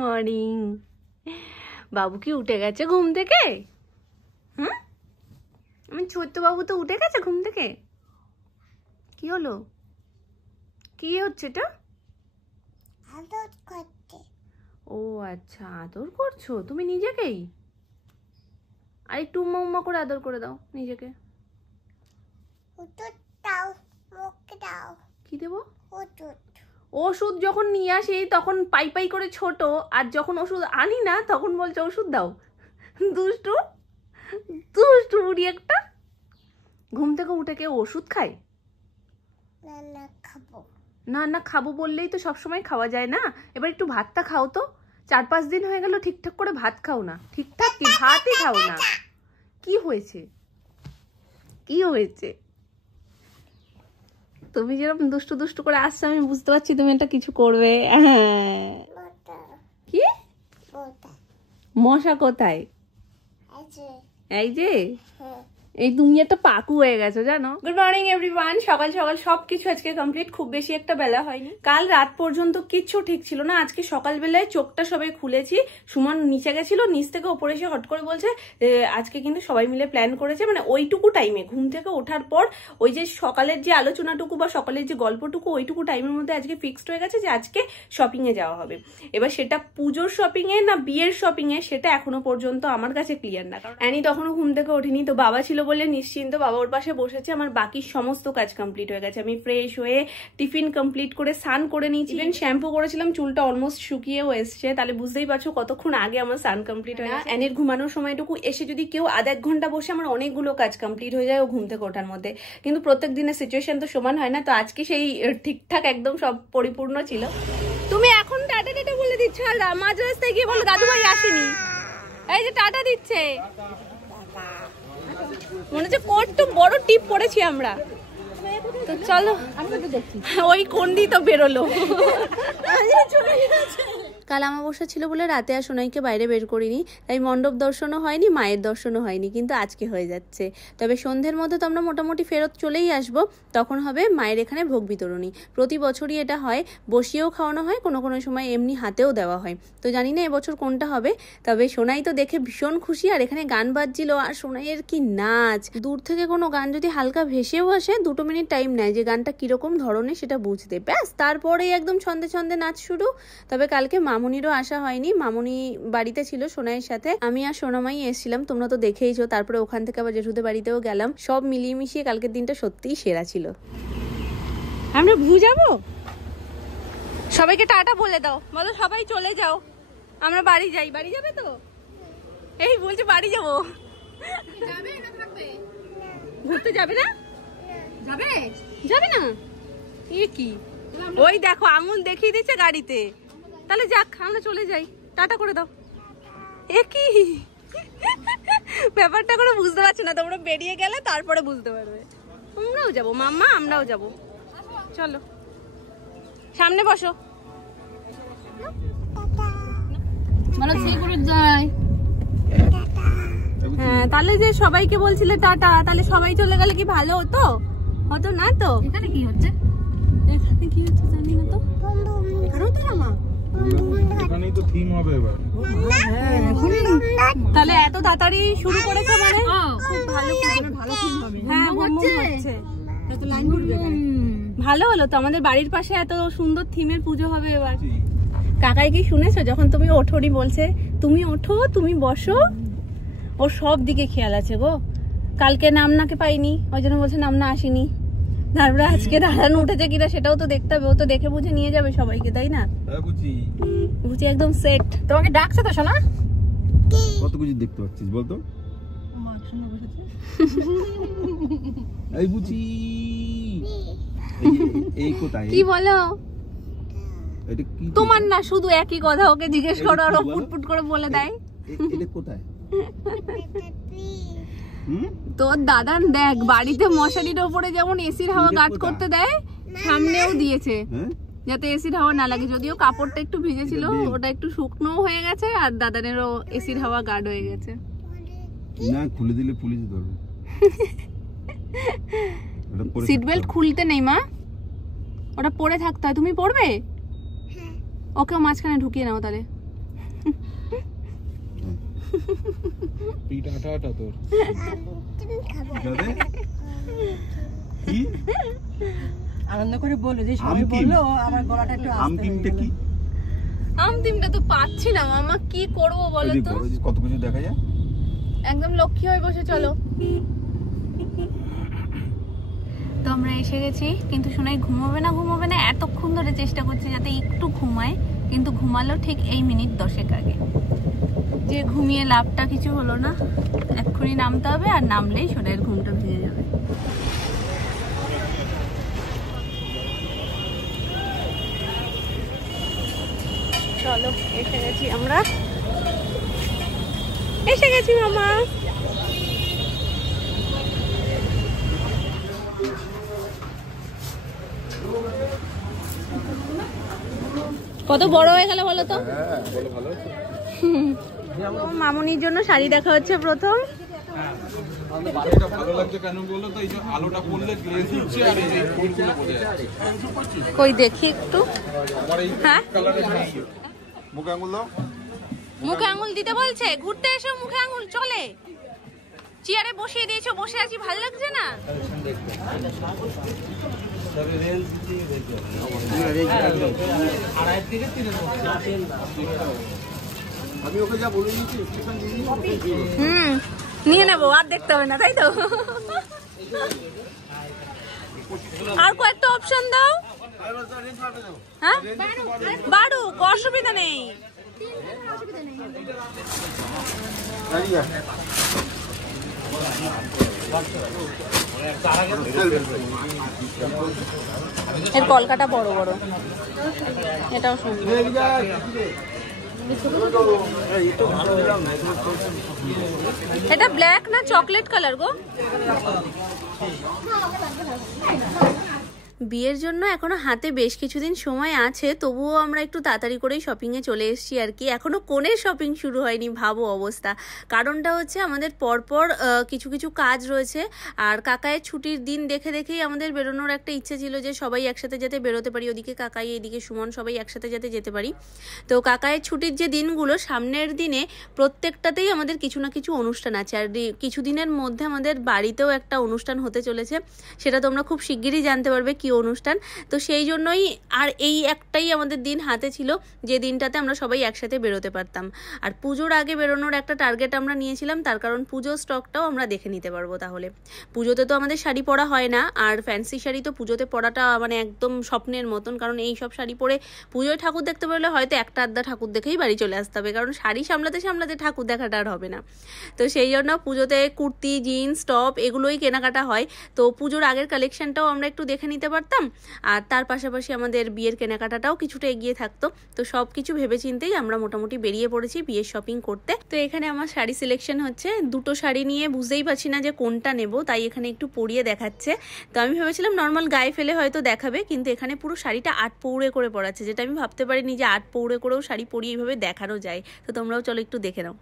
Morning. বাবু কি উঠে গেছে ঘুম থেকে? আমি ছোট্ট বাবু তো উঠে গেছে ঘুম থেকে। কি হলো? কি হচ্ছে এটা? আদর করতে। ও আচ্ছা, আদর করছো তুমি নিজেকেই? আর একটু উম্মা উম্মা করে আদর করে দাও নিজেকে। ওষুধ দাও, মুখে দাও। কি দেবো? ওষুধ। ওষুধ যখন নিয়ে আসি তখন পাই পাই করে ছোট, আর যখন ওষুধ আনি না তখন বলছে ওষুধ দাও। দুষ্টু দুষ্টু বুড়ি একটা। ঘুম থেকে উঠে কেউ ওষুধ খায়? না না খাবো। না না খাবো বললেই তো সবসময় খাওয়া যায় না। এবার একটু ভাতটা খাও তো। 4-5 দিন হয়ে গেল ঠিকঠাক করে ভাত খাও না। ঠিকঠাক কি ভাতই খাও না। কি হয়েছে? কি হয়েছে? তুমি যেরকম দুষ্টু দুষ্টু করে আসছো আমি বুঝতে পারছি তুমি এটা কিছু করবে। কি মশা কোথায়? এই যে এই তুমি একটা পাকু হয়ে গেছো জানো। Good morning everyone. সকাল সকাল সবকিছু আজকে কমপ্লিট, খুব বেশি একটা বেলা হয়নি। কাল রাত পর্যন্ত কিচ্ছু ঠিক ছিল না। আজকে সকালবেলায় চোখটা সবাই খুলেছি। সুমন নিচে গেছিল, নিচ থেকে ওপরে এসে হট করে বলছে আজকে কিন্তু সবাই মিলে প্ল্যান করেছে, মানে ওইটুকু টাইমে ঘুম থেকে ওঠার পর ওই যে সকালের যে আলোচনাটুকু বা সকালের যে গল্পটুকু ওইটুকু টাইমের মধ্যে আজকে ফিক্সড হয়ে গেছে যে আজকে শপিং এ যাওয়া হবে। এবার সেটা পুজোর শপিং এ না বিয়ের শপিং এ সেটা এখনো পর্যন্ত আমার কাছে ক্লিয়ার না। কারণ অ্যানি তখনও ঘুম থেকে ওঠেনি, তো বাবা ছিল বলে নিশ্চিন্ত বাবা ওর পাশে বসেছে। আমার বাকি সমস্ত কাজ কমপ্লিট হয়ে গেছে। আমি ফ্রেশ হয়ে টিফিন কমপ্লিট করে স্নান করে নিয়েছি, ইভেন শ্যাম্পু করেছিলাম, চুলটা অলমোস্ট শুকিয়েও এসছে। তাহলে বুঝতেই পারছো কতক্ষণ আগে আমার স্নান কমপ্লিট হয়ে গেছে। অ্যানির ঘুমানোর সময়টুকু এসে যদি কেউ আধ-এক ঘন্টা বসে আমার অনেকগুলো কাজ কমপ্লিট হয়ে যায় ও ঘুম থেকে ওঠার মধ্যে। কিন্তু প্রত্যেক দিনের সিচুয়েশন তো সমান হয় না, তো আজকে সেই ঠিকঠাক একদম সব পরিপূর্ণ ছিল। তুমি এখন টাটা টাটা বলে দিচ্ছ আর মাঝ রাস্তায় গিয়ে বলো দাদু ভাই আসেনি। এই যে টাটা দিচ্ছে, মনে হচ্ছে কত বড় টিপ পড়েছি আমরা। তো চলো, ওই কোন্ডি তো বেরোলো। কাল আমাবস্যা ছিল বলে রাতে আর সোনাইকে বাইরে বের করিনি, তাই মণ্ডপ দর্শনও হয়নি, মায়ের দর্শনও হয়নি, কিন্তু আজকে হয়ে যাচ্ছে। তবে সন্ধ্যের মধ্যে তো আমরা মোটামুটি ফেরত চলেই আসবো, তখন হবে মায়ের এখানে ভোগ বিতরণী। প্রতি বছরই এটা হয়, বসিয়েও খাওয়ানো হয়, কোনো কোনো সময় এমনি হাতেও দেওয়া হয়। তো জানি না এবছর কোনটা হবে। তবে সোনাই তো দেখে ভীষণ খুশি, আর এখানে গান বাজছিল, আর সোনাইয়ের কি নাচ। দূর থেকে কোনো গান যদি হালকা ভেসেও আসে 2 মিনিট টাইম নেয় যে গানটা কিরকম ধরনের সেটা বুঝতে, ব্যাস তারপরেই একদম ছন্দে ছন্দে নাচ শুরু। তবে কালকে মামুনিরও আসা হয়নি, মামুনি বাড়িতে ছিল সোনাইয়ের সাথে, আমি আর সোনামাই এসেছিলাম, তোমরা তো দেখেইছো। তারপরে ওখান থেকে আবার জেঠুদের বাড়িতেও গেলাম। সব মিলিয়ে মিশিয়ে কালকের দিনটা সত্যিই সেরা ছিল। আমরা যাবো, সবাইকে টাটা বলে দাও, বলো সবাই চলে যাও, আমরা বাড়ি যাই। বাড়ি যাবে তো? এই বলছে বাড়ি যাবো। যাবে না থাকবে? ঘুরতে যাবে না? যাবে যাবে না? এ কি, ওই দেখো আঙুল দেখিয়ে দিচ্ছে গাড়িতে। তাহলে যাক আমরা চলে যাই, টাটা করে দাও। এ কি ব্যাপারটা করে বুঝতে পারছো না, তোমরা বেরিয়ে গেলে তারপরে বুঝতে পারবে। আমরাও যাবো মাম্মা, আমরাও যাবো, চলো সামনে বসো। হ্যাঁ তাহলে যে সবাইকে বলছিলে টাটা, তাহলে সবাই চলে গেলে কি ভালো হতো? হতো না তো। এখানে কি হচ্ছে? এখানে কি হচ্ছে জানি না তো। এখানেও তো না, এখানেই তো থিম হবে এবার। তাহলে এত তাড়াতাড়ি শুরু করেছে মানে খুব ভালো, ভালো থিম হবে। হ্যাঁ হচ্ছে, এত লাইন পড়বে, ভালো হলো তো। আমাদের বাড়ির পাশে এত সুন্দর থিমের পুজো হবে এবার। কাকাই কি শুনেছো যখন তুমি ওঠোনি বলছে তুমি ওঠো তুমি বসো, ওর সব দিকে খেয়াল আছে গো। কালকে নামনাকে পাইনি, ওই জন্য বলছে নামনা আসেনি। তারপরে আজকে দাঁড়ানো উঠেছে কিনা সেটাও তো দেখতে হবে, ও তো দেখে বুঝে নিয়ে যাবে সবাইকে, তাই না? বুঝি একদম সেট। তোমাকে ডাকছে তো শোনা, কত কিছু দেখতে পাচ্ছিস বলতো। এই বুঝি এই কোথায় কি বলো? এটা কি তোমার না শুধু একই কথা ওকে জিজ্ঞেস করো আর ও পুটপুট করে বলে দেয়। এটা কোথায়? তোর দাদা দেখ বাড়িতে মশারির ওপরে যেমন এসির হাওয়া গার্ড করতে দেয়, সামনেও দিয়েছে যাতে এসির হাওয়া না লাগে। যদিও কাপড়টা একটু ভিজেছিল, ওটা একটু শুকনো হয়ে গেছে, আর দাদানেরও এসির হাওয়া গার্ড হয়ে গেছে। না খুলে দিলে পুলিশ ধরবে। সিট বেল্ট খুলতে নেই মা, ওটা পরে থাকতে হয়। তুমি পরবে? ওকে মাঝখানে ঢুকিয়ে নাও তাহলে। পিঠ আটা আটা তোর। তুমি খাবো দাদা কি আনন্দ করে বলো যে সবাই বললো আমার গলাটা একটু আম কিমটা কি? আম তিমটা তো পাচ্ছি না মামা, কি করব বলো এই যে তো? বড় যে কত কিছু দেখা যায়। একদম লক্ষ্মী হয়ে বসে চলো। তো আমরা এসে গেছি, কিন্তু শোনাই ঘুমাবে না এতক্ষণ ধরে চেষ্টা করছি যাতে একটু ঘুমায়, কিন্তু ঘুমালো ঠিক এই মিনিট 10 আগে। যে ঘুমিয়ে লাভটা কিছু হলো না, এক্ষুনি নামতে হবে, আর নামলেই শরীরের ঘুমটা ভেঙে যাবে। চলো এসে গেছি আমরা, এসে গেছি মামা। কত বড় হয়ে গেল বলো তো? মামুনির জন্য শাড়ি দেখা হচ্ছে প্রথম। বাড়িটা ভালো লাগছে কেন বলো তো, এই যে আলোটা পড়লে গ্লেজ হচ্ছে আর এই যে ফুলগুলো পড়ে যাচ্ছে। কই দেখি একটু। আমার এই হ্যাঁ কালারে মুখে আঙুল দাও। মুখে আঙুল দিতে বলছে, ঘুরতে এসো মুখে আঙুল চলে। চেয়ারে বসিয়ে দিয়েছো, বসে আছি, ভালো লাগছে না? আমি ওকে যা বলে দিয়েছি নিয়ে নেবো, আর দেখতে হবে না, তাই তো? আর কয়েকটা অপশন দাও। হ্যাঁ বাড়ুক, অসুবিধা নেই। এর কলকাটা বড় বড়, এটাও সুন্দর। এটা ব্ল্যাক না চকলেট কালার গো? বিয়ের জন্য এখনো হাতে বেশ কিছুদিন সময় আছে, তবুও আমরা একটু তাড়াতাড়ি করেই শপিংয়ে চলে এসেছি আর কি। এখনো কোণের শপিং শুরু হয়নি, ভাবো অবস্থা। কারণটা হচ্ছে আমাদের পরপর কিছু কিছু কাজ রয়েছে, আর কাকায়ের ছুটির দিন দেখে দেখেই আমাদের বেরোনোর একটা ইচ্ছে ছিল যে সবাই একসাথে যাতে বেরোতে পারি, ওদিকে কাকাই এদিকে সুমন সবাই একসাথে যাতে যেতে পারি। তো কাকায়ের ছুটির যে দিনগুলো সামনের দিনে প্রত্যেকটাতেই আমাদের কিছু না কিছু অনুষ্ঠান আছে, আর কিছুদিনের মধ্যে আমাদের বাড়িতেও একটা অনুষ্ঠান হতে চলেছে, সেটা তোমরা খুব শিগগিরই জানতে পারবে কি অনুষ্ঠান। তো সেই জন্যই আর এই একটাই আমাদের দিন হাতে ছিল, যে দিনটাতে আমরা সবাই একসাথে বেরোতে পারতাম। আর পুজোর আগে বেরোনোর একটা টার্গেট আমরা নিয়েছিলাম, তার কারণ পুজোর স্টকটাও আমরা দেখে নিতে পারবো। তাহলে পুজোতে তো আমাদের শাড়ি পরা হয় না, আর ফ্যান্সি শাড়ি তো পুজোতে পরাটা মানে একদম স্বপ্নের মতন, কারণ এই সব শাড়ি পরে পুজোয় ঠাকুর দেখতে পারলে হয়তো একটা আধটা ঠাকুর দেখেই বাড়ি চলে আসতে হবে, কারণ শাড়ি সামলাতে সামলাতে ঠাকুর দেখাটা আর হবে না। তো সেই জন্য পুজোতে কুর্তি, জিন্স, টপ এগুলোই কেনাকাটা হয়। তো পুজোর আগের কালেকশনটাও আমরা একটু দেখে নিতে পারতাম, আর তার পাশাপাশি আমাদের বিয়ের কেনাকাটাটাও কিছুটা এগিয়ে থাকতো। তো সব কিছু ভেবেচিন্তেই আমরা মোটামুটি বেরিয়ে পড়েছি বিয়ের শপিং করতে। তো এখানে আমার শাড়ি সিলেকশন হচ্ছে, দুটো শাড়ি নিয়ে বুঝতেই পারছি না যে কোনটা নেব, তাই এখানে একটু পরিয়ে দেখাচ্ছে। তো আমি ভেবেছিলাম নর্মাল গায়ে ফেলে হয়তো দেখাবে, কিন্তু এখানে পুরো শাড়িটা 8 পৌড়ে করে পরাচ্ছে, যেটা আমি ভাবতে পারিনি যে 8 পৌড়ে করেও শাড়ি পরিয়ে এইভাবে দেখানো যায়। তো তোমরাও চলো একটু দেখে নাও।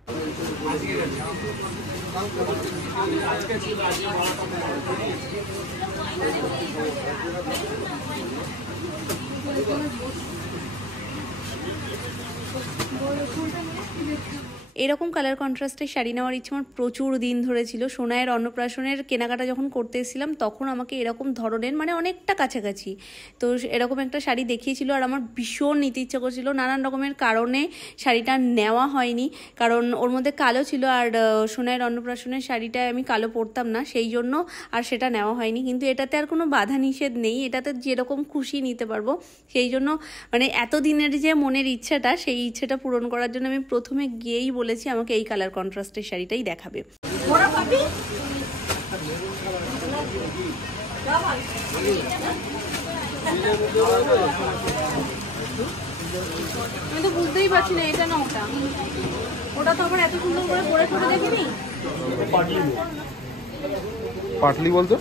এরকম কালার কন্ট্রাস্টের শাড়ি নেওয়ার ইচ্ছে আমার প্রচুর দিন ধরে ছিল। সোনাইয়ের অন্নপ্রাশনের কেনাকাটা যখন করতে এসেছিলাম তখন আমাকে এরকম ধরনের মানে অনেকটা কাছাকাছি তো এরকম একটা শাড়ি দেখিয়েছিল, আর আমার ভীষণ নিতে ইচ্ছা করছিল। নানান রকমের কারণে শাড়িটা নেওয়া হয়নি, কারণ ওর মধ্যে কালো ছিল, আর সোনাইয়ের অন্নপ্রাশনের শাড়িটা আমি কালো পরতাম না, সেই জন্য আর সেটা নেওয়া হয়নি। কিন্তু এটাতে আর কোনো বাধা নিষেধ নেই, এটাতে যেরকম খুশি নিতে পারবো। সেই জন্য মানে এতদিনের যে মনের ইচ্ছাটা, সেই ইচ্ছাটা পূরণ করার জন্য আমি প্রথমে গিয়েই বলেছি আমাকে এই কালার কন্ট্রাস্টের শাড়িটাই দেখাবে। আমি তো বুঝতেই পারছি না এটা না ওটা, ওটা তো আমার এত সুন্দর করে পরে পরে দেখিনি। পাটলি বলতো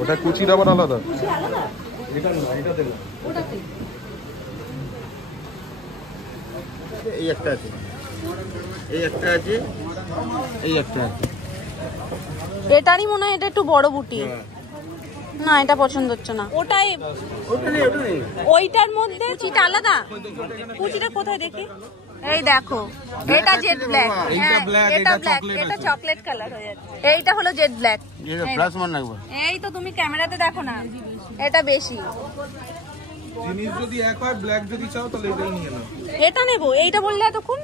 ওটা কুচির আবার আলাদা, এটা না এটা দেব। ওটা কি? এই একটা আছে, এই একটা আছে, এই একটা আছে। এটারই মনে হয় এটা একটু বড় বুটি। না এটা পছন্দ হচ্ছে না, ওটাই ওইটার মধ্যে কুচিটা আলাদা। কুচিটা কোথায় দেখি? এই দেখো, এটা জেড ব্ল্যাক, এটা ব্ল্যাক, এটা চকলেট কালার হয়ে যাচ্ছে। এইটা হলো জেড ব্ল্যাক। এই তো তুমি ক্যামেরাতে দেখো না, এটা বেশি। জিনিস যদি এক হয়, ব্ল্যাক যদি চাও তাহলে এটাই নিয়ে নাও। এটা নেবো, এইটা বললে এতক্ষণ।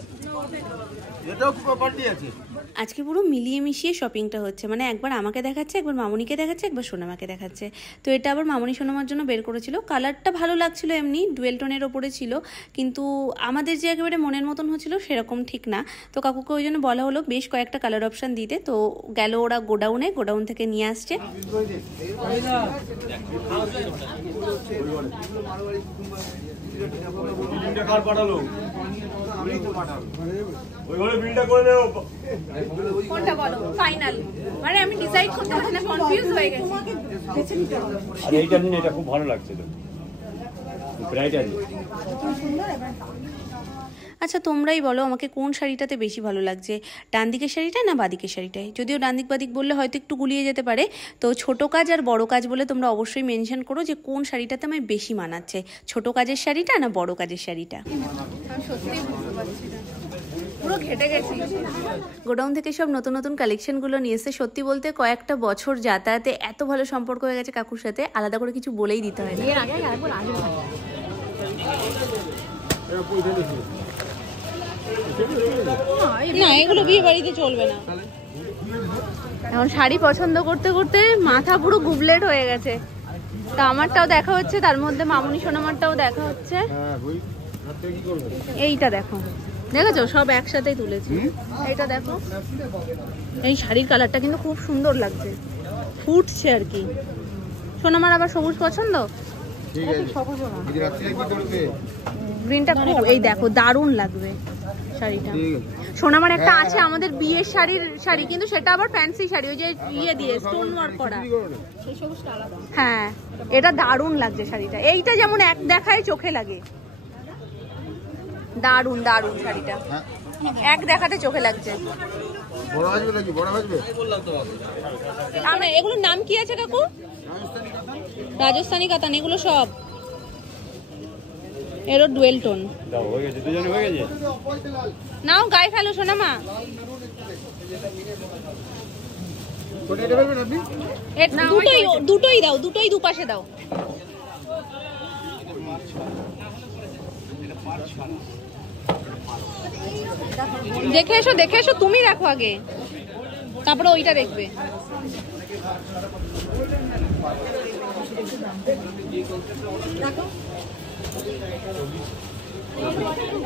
এটাও প্রপার্টি আছে। আজকে পুরো মিলিয়ে মিশিয়ে শপিংটা হচ্ছে, মানে একবার আমাকে দেখাচ্ছে, একবার মামুনিকে দেখাচ্ছে, একবার সোনামাকে দেখাচ্ছে। তো এটা আবার মামুনি সোনামার জন্য বের করেছিল। কালারটা ভালো লাগছিল, এমনি ডুয়েল টোনের ওপরে ছিল, কিন্তু আমাদের যে একেবারে মনের মতন হচ্ছিল সেরকম ঠিক না। তো কাকুকে ওই জন্য বলা হলো বেশ কয়েকটা কালার অপশান দিতে। তো গেল ওরা গোডাউনে, গোডাউন থেকে নিয়ে আসছে। কোনটা বলো ফাইনাল? মানে আমি ডিসাইড করতে পারছি না, কনফিউজ হয়ে গেছি। আর এইটা নিন, এটা খুব ভালো লাগছে তো, ব্রাইট আছে। আচ্ছা তোমরাই বলো আমাকে কোন শাড়িটাতে বেশি ভালো লাগছে, ডান দিকের শাড়িটা না বাদিকের শাড়িটায়? যদিও ডান দিক বাদিক বললে হয়তো একটু গুলিয়ে যেতে পারে। তো ছোট কাজ আর বড় কাজ বলে তোমরা অবশ্যই মেনশন করো যে কোন শাড়িটাতে আমায় বেশি মানাচ্ছে, ছোট কাজের শাড়িটা না বড় কাজের শাড়িটা। পুরো ঘেটে গেছি। গোডাউন থেকে সব নতুন নতুন কালেকশনগুলো নিয়ে এসে, সত্যি বলতে কয়েকটা বছর যাতায়াতে এত ভালো সম্পর্ক হয়ে গেছে কাকুর সাথে, আলাদা করে কিছু বলেই দিতে হয় না। না এগুলো বিয়ে বাড়িতে চলবে না। এখন শাড়ি পছন্দ করতে করতে মাথা পুরো গুবলেট হয়ে গেছে। তা আমারটাও দেখা হচ্ছে, তার মধ্যে মামুনি সোনামারটাও দেখা হচ্ছে। এইটা দেখো, দেখেছো সব একসাথেই তুলেছি। এইটা দেখো, এই শাড়ির কালারটা কিন্তু খুব সুন্দর লাগছে, ফুটছে আর কি। সোনামার আবার সবুজ পছন্দ, গ্রিনটা খুব, এই দেখো দারুণ লাগবে শাড়িটা। সোনামার একটা আছে আমাদের বিয়ের শাড়ি, কিন্তু সেটা আবার ফ্যান্সি শাড়ি, ওই যে ইয়ে দিয়ে স্টোন ওয়ার্ক করা। হ্যাঁ এটা দারুণ লাগছে শাড়িটা। এইটা যেমন এক দেখায় চোখে লাগে, দারুণ দারুণ শাড়িটা, এক দেখাতে চোখে লাগছে। এগুলোর নাম কি আছে কাকু? রাজস্থানী কাতান, এগুলো সব এরও ডুয়েল টোন। নাও গায়ে ফেলো সোনামা। দুটোই দাও, দুটোই দুপাশে দাও। দেখে এসো, দেখে এসো, তুমি দেখো আগে, তারপরে ওইটা দেখবে।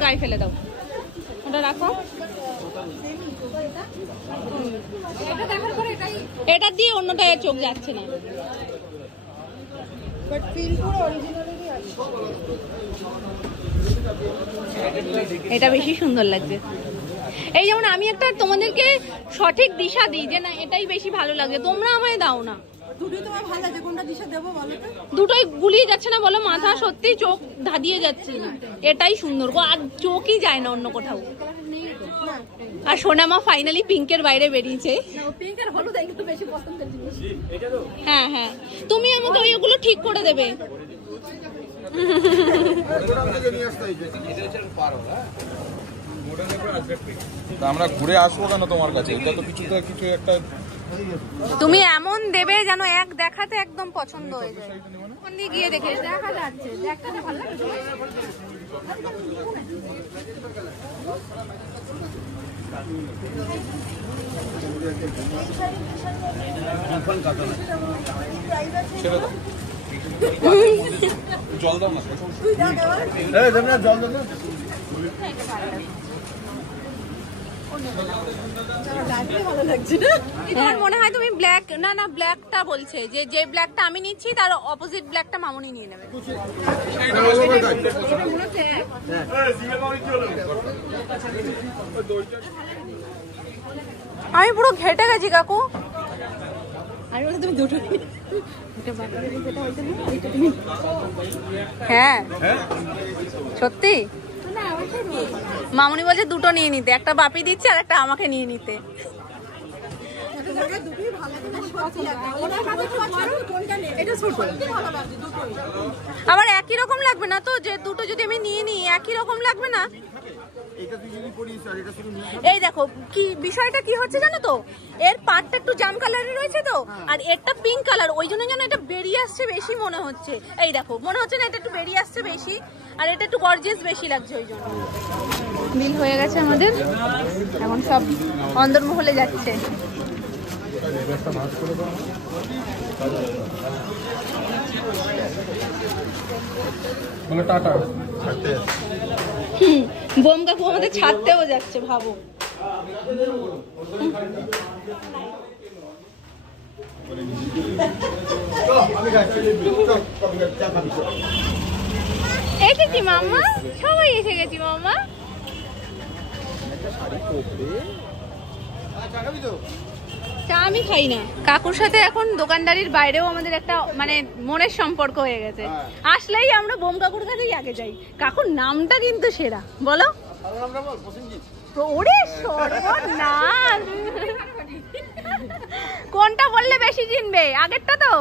গায়ে ফেলে দাও, ওটা রাখো। এটা দিয়ে অন্যটা চোখ যাচ্ছে না। এটা বেশি সুন্দর লাগছে। এই যেমন আমি একটা তোমাদেরকে সঠিক দিশা দিই যে না এটাই বেশি ভালো লাগছে, তোমরা আমায় দাও না। দুটোই গুলিয়ে যাচ্ছে না বলো, মাথা সত্যি চোখ ধাঁধিয়ে যাচ্ছে না। এটাই সুন্দর গো, আর চোখই যায় না অন্য কোথাও। আর সোনামা ফাইনালি পিঙ্কের বাইরে বেরিয়েছে। হ্যাঁ হ্যাঁ, তুমি আমাকে ওইগুলো ঠিক করে দেবে। আমরা ঘুরে আসবো কেন তোমার কাছে? এটা তো কিছু একটা তুমি এমন দেবে যেন এক দেখাতে একদম পছন্দ হয়ে যায়। কোন দিকে গিয়ে দেখে দেখা যাচ্ছে, দেখাতে ভালো লাগছে। জল দাও না, জল দাও না। আমার মনে হয় তুমি ব্ল্যাক, না না ব্ল্যাকটা বলছে, যে ব্ল্যাকটা আমি নিচ্ছি তার অপোজিট ব্ল্যাকটা মামুনি নিয়ে নেবে। আমি পুরো ঘেটে গেছি কাকু। হ্যাঁ সত্যি, মামুনি বলছে দুটো নিয়ে নিতে, একটা বাপি দিচ্ছে আর একটা আমাকে নিয়ে নিতে। আমার একই রকম লাগবে না তো, যে দুটো যদি আমি নিয়ে নিই একই রকম লাগবে না? এই দেখো কি বিষয়টা কি হচ্ছে জানো তো, এর পাটটা একটু জাম কালারের রয়েছে তো, আর এরটা পিঙ্ক কালার, ওই জন্য যেন এটা বেরিয়ে আসছে বেশি মনে হচ্ছে। এই দেখো মনে হচ্ছে না এটা একটু বেরিয়ে আসছে বেশি, আর এটা একটু গর্জিয়াস বেশি লাগছে, ওই জন্য। বিল হয়ে গেছে আমাদের, এখন সব অন্দরমহলে যাচ্ছে। টাটা। বোম কাকু আমাদের ছাড়তেও যাচ্ছে, ভাবো। এসেছি মাম্মা, সবাই এসে গেছি মাম্মা। চা আমি খাই না। কাকুর সাথে এখন দোকানদারির বাইরেও আমাদের একটা মানে মনের সম্পর্ক হয়ে গেছে। আসলেই আমরা বোম কাকুর কাছেই আগে যাই। কাকুর নামটা কিন্তু সেরা, বলো। ওরে সর্বনাশ, কোনটা বললে বেশি চিনবে? আগেরটা তো?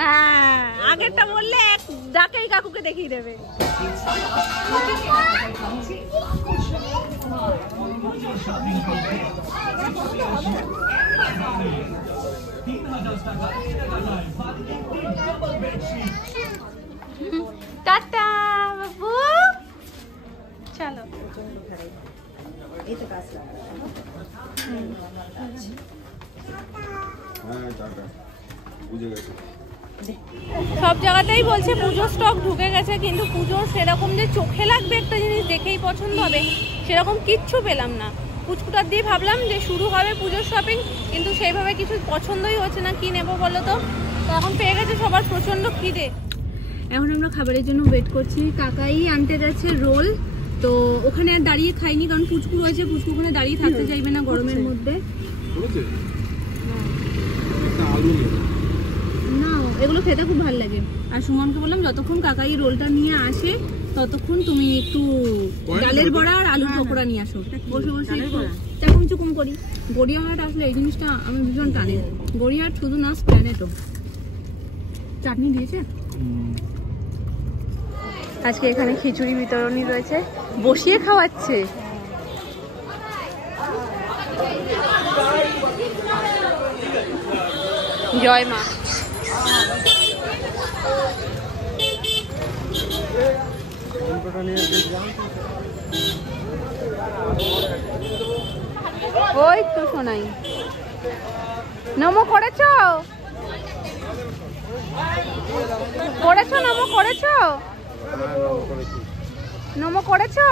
হ্যাঁ, আগেরটা বললে এক ডাকেই কাকুকে দেখিয়ে দেবে। টাটা বাবু, চলো। সব জায়গাতেই বলছে পুজোর স্টক ঢুকে গেছে, কিন্তু পুজোর সেরকম যে চোখে লাগবে একটা জিনিস দেখেই পছন্দ হবে সেরকম কিচ্ছু পেলাম না। পুচকুটার দিয়ে ভাবলাম যে শুরু হবে পুজোর শপিং, কিন্তু সেইভাবে কিছু পছন্দই হচ্ছে না। কি নেবো বলো তো? তো এখন পেয়ে গেছে সবার প্রচন্ড খিদে। এখন আমরা খাবারের জন্য ওয়েট করছি। কাকাই আনতে যাচ্ছে রোল, তো ওখানে আর দাঁড়িয়ে খাইনি, কারণ পুচকু রয়েছে, পুচকু ওখানে দাঁড়িয়ে থাকতে চাইবে না গরমের মধ্যে। না, এগুলো খেতে খুব ভালো লাগে। আর সুমনকে বললাম যতক্ষণ কাকাই রোলটা নিয়ে আসে ততক্ষণ তুমি একটু ডালের বড়া আর আলুর পকোড়া নিয়ে আসো, বসে বসে তেমন চুকুম করি। গড়িয়াহাট আসলে এই জিনিসটা আমি ভীষণ টানে। গড়িয়াহাট শুধু না, প্ল্যানেটও। চাটনি দিয়েছে আজকে। এখানে খিচুড়ি বিতরণী রয়েছে, বসিয়ে খাওয়াচ্ছে। জয় মা। ওই তো শোনাই। নমো করেছো? করেছো? নমো করেছো? নমো করেছো?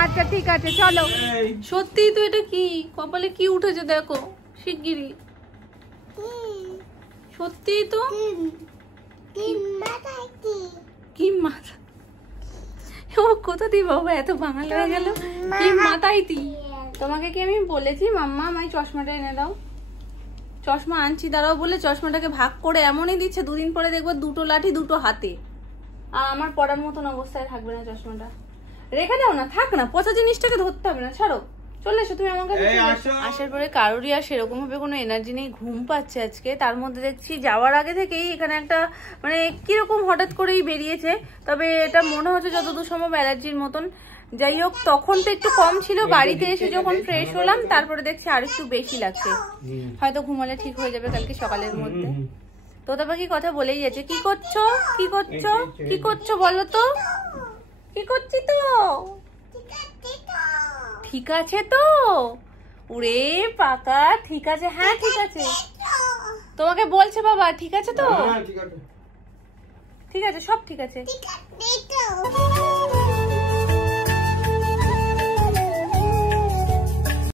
আচ্ছা ঠিক আছে, চলো। সত্যি তো এটা কি কপালে কি উঠেছে দেখো শিগগিরই। সত্যি তো কি মাথা, ও কোথা দিয়ে বাবা এত বাঙালি হয়ে গেল? কি মাথায় দি? তোমাকে কি আমি বলেছি মাম্মা আমায় চশমাটা এনে দাও? চশমা আনছি দাঁড়াও বলে চশমাটাকে ভাগ করে এমনই দিচ্ছে, দুদিন পরে দেখবো দুটো লাঠি দুটো হাতে, আর আমার পড়ার মতন অবস্থায় থাকবে না চশমাটা। রেখে দাও না, থাক না, পচা জিনিসটাকে ধরতে হবে না, ছাড়ো। চলে এসো তুমি আমার কাছে। আসার পরে কারোরই আর সেরকম ভাবে কোনো এনার্জি নেই, ঘুম পাচ্ছে আজকে। তার মধ্যে দেখছি যাওয়ার আগে থেকেই এখানে একটা মানে কিরকম হঠাৎ করেই বেরিয়েছে, তবে এটা মনে হচ্ছে যতদূর সম্ভব অ্যালার্জির মতন। যাই হোক, তখন তো একটু কম ছিল, বাড়িতে এসে যখন ফ্রেশ হলাম তারপরে দেখছি আর একটু বেশি লাগছে। হয়তো ঘুমালে ঠিক হয়ে যাবে কালকে সকালের মধ্যে। তোতা পাখি কথা বলেই যাচ্ছে। কি করছো? কি করছো? কি করছো বলো তো? কি করছি তো? ঠিক আছে তো? উড়ে পাকা, ঠিক আছে। হ্যাঁ ঠিক আছে, তোমাকে বলছে বাবা। ঠিক আছে তো? ঠিক আছে, সব ঠিক আছে।